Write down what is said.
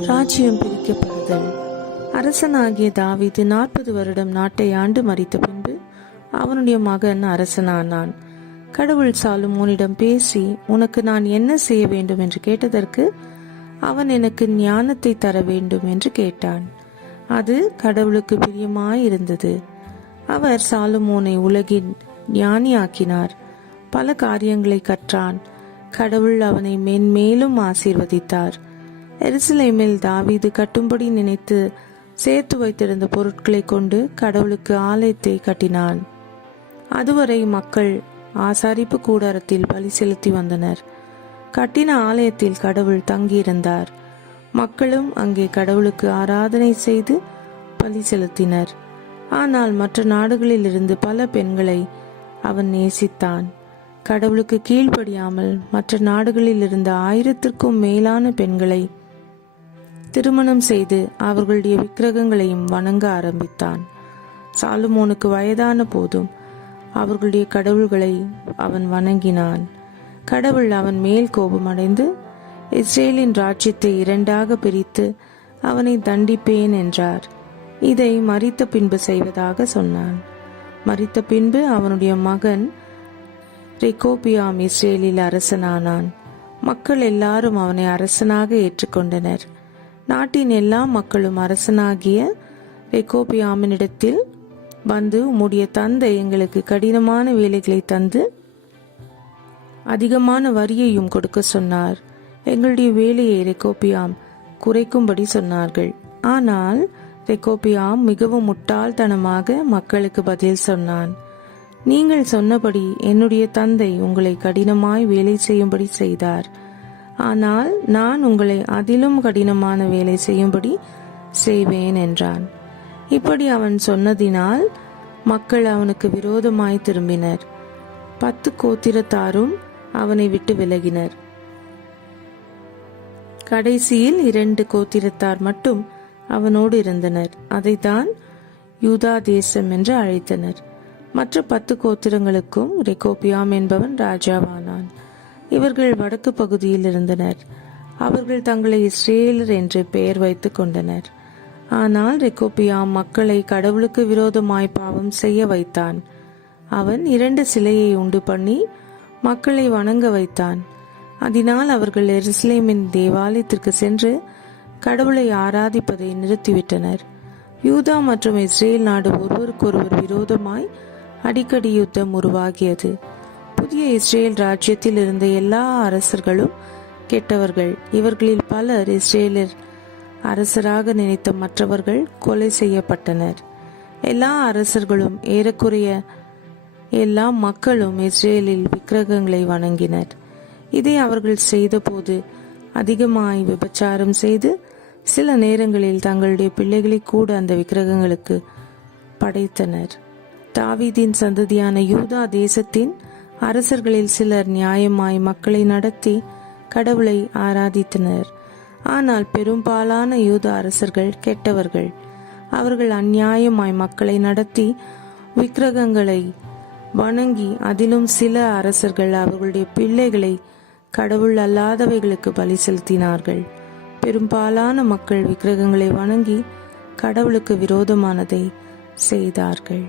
ராஜ்யம் பிரிக்கப்படுதல். அரசனாகிய தாவீது 40 வருடம் நாட்டை ஆண்டு மரித்த பின்பு அவனுடைய மகன் அரசனானான். கடவுள் சாலமோனிடம் பேசி, உனக்கு நான் என்ன செய்ய வேண்டும் என்று கேட்டதற்கு, அவன் எனக்கு ஞானத்தை தர வேண்டும் என்று கேட்டான். அது கடவுளுக்கு பிரியமாயிருந்தது. அவர் சாலமோனை உலகின் ஞானியாக்கினார். பல காரியங்களை கற்றான். கடவுள் அவனை மென்மேலும் ஆசீர்வதித்தார். எருசலேமில் தாவீது கட்டும்படி நினைத்து சேர்த்து வைத்திருந்த பொருட்களை கொண்டு கடவுளுக்கு ஆலயத்தை கட்டினான். அதுவரை மக்கள் ஆசாரிப்பு கூடாரத்தில் பலி செலுத்தி வந்தனர். கட்டின ஆலயத்தில் கடவுள் தங்கியிருந்தார். மக்களும் அங்கே கடவுளுக்கு ஆராதனை செய்து பலி செலுத்தினர். ஆனால் மற்ற நாடுகளில் இருந்து பல பெண்களை அவன் நேசித்தான். கடவுளுக்கு கீழ்ப்படியாமல் மற்ற நாடுகளில் இருந்த 1000க்கும் மேலான பெண்களை திருமணம் செய்து அவர்களுடைய விக்கிரகங்களையும் வணங்க ஆரம்பித்தான். சாலமோனுக்கு வயதான போதும் அவர்களுடைய கடவுள்களை அவன் வணங்கினான். கடவுள் அவன் மேல் கோபமடைந்து இஸ்ரேலின் ராஜ்யத்தை 2ஆக பிரித்து அவனை தண்டிப்பேன் என்றார். இதை மரித்த பின்பு செய்வதாக சொன்னான். மரித்த பின்பு அவனுடைய மகன் ரெகோபியாம் இஸ்ரேலில் அரசனானான். மக்கள் எல்லாரும் அவனை அரசனாக ஏற்றுக்கொண்டனர். நாட்டின் எல்லா மக்களும் அரசனாகிய ரெகோபியாமினிடத்தில் வந்து, உம்முடைய தந்தை எங்களுக்கு கடினமான வேலைகளை தந்து அதிகமான வரியையும் கொடுக்க சொன்னார். எங்களுடைய வேலையை ரெகோபியாம் குறைக்கும்படி சொன்னார்கள். ஆனால் ரெகோபியாம் மிகவும் முட்டாள்தனமாக மக்களுக்கு பதில் சொன்னான். நீங்கள் சொன்னபடி என்னுடைய தந்தை உங்களை கடினமாய் வேலை செய்யும்படி செய்தார். ஆனால் நான் உங்களை அதிலும் கடினமான வேலை செய்யும்படி செய்வேன் என்றான். இப்படி அவன் சொன்னதினால் மக்கள் அவனுக்கு விரோதமாய் திரும்பினர். 10 கோத்திரத்தாரும் அவனை விட்டு விலகினர். கடைசியில் 2 கோத்திரத்தார் மட்டும் அவனோடு இருந்தனர். அதைத்தான் யூதா தேசம் என்று அழைத்தனர். மற்ற 10 கோத்திரங்களுக்கும் ரெகோபியாம் என்பவன் ராஜாவானான். இவர்கள் வடக்கு பகுதியில் இருந்தனர். அவர்கள் தங்களை இஸ்ரேலர் என்று பெயர் வைத்துக் கொண்டனர். ஆனால் ரெகோபியாம் மக்களை கடவுளுக்கு விரோதமாய் பாவம் செய்ய வைத்தான். அவன் 2 சிலையை உண்டு பண்ணி மக்களை வணங்க வைத்தான். அதனால் அவர்கள் எருசலேமின் தேவாலயத்திற்கு சென்று கடவுளை ஆராதிப்பதை நிறுத்திவிட்டனர். யூதா மற்றும் இஸ்ரேல் நாடு ஒருவருக்கொருவர் விரோதமாய் அடிக்கடி யுத்தம் உருவாகியது. புதிய இஸ்ரேல் ராஜ்யத்தில் இருந்த எல்லா அரசர்களும் கெட்டவர்கள். இவர்களில் பலர் இஸ்ரேலர் அரசராக நினைத்த மற்றவர்கள் கொலை செய்யப்பட்டனர். எல்லா அரசர்களும் ஏறக்குறைய எல்லா மக்களும் இஸ்ரேலில் விக்கிரகங்களை வணங்கினர். இதை அவர்கள் செய்தபோது அதிகமாய் விபச்சாரம் செய்து சில நேரங்களில் தங்களுடைய பிள்ளைகளை கூட அந்த விக்கிரகங்களுக்கு படைத்தனர். தாவீதின் சந்ததியான யூதா தேசத்தின் அரசர்களில் சிலர் நியாயமாய் மக்களை நடத்தி கடவுளை ஆராதித்தனர். ஆனால் பெரும்பாலான யூதா அரசர்கள் கெட்டவர்கள். அவர்கள் அநியாயமாய் மக்களை நடத்தி விக்கிரகங்களை வணங்கி, அதிலும் சில அரசர்கள் அவர்களுடைய பிள்ளைகளை கடவுள் அல்லாதவைகளுக்கு பலி செலுத்தினார்கள். பெரும்பாலான மக்கள் விக்கிரகங்களை வணங்கி கடவுளுக்கு விரோதமானதை செய்தார்கள்.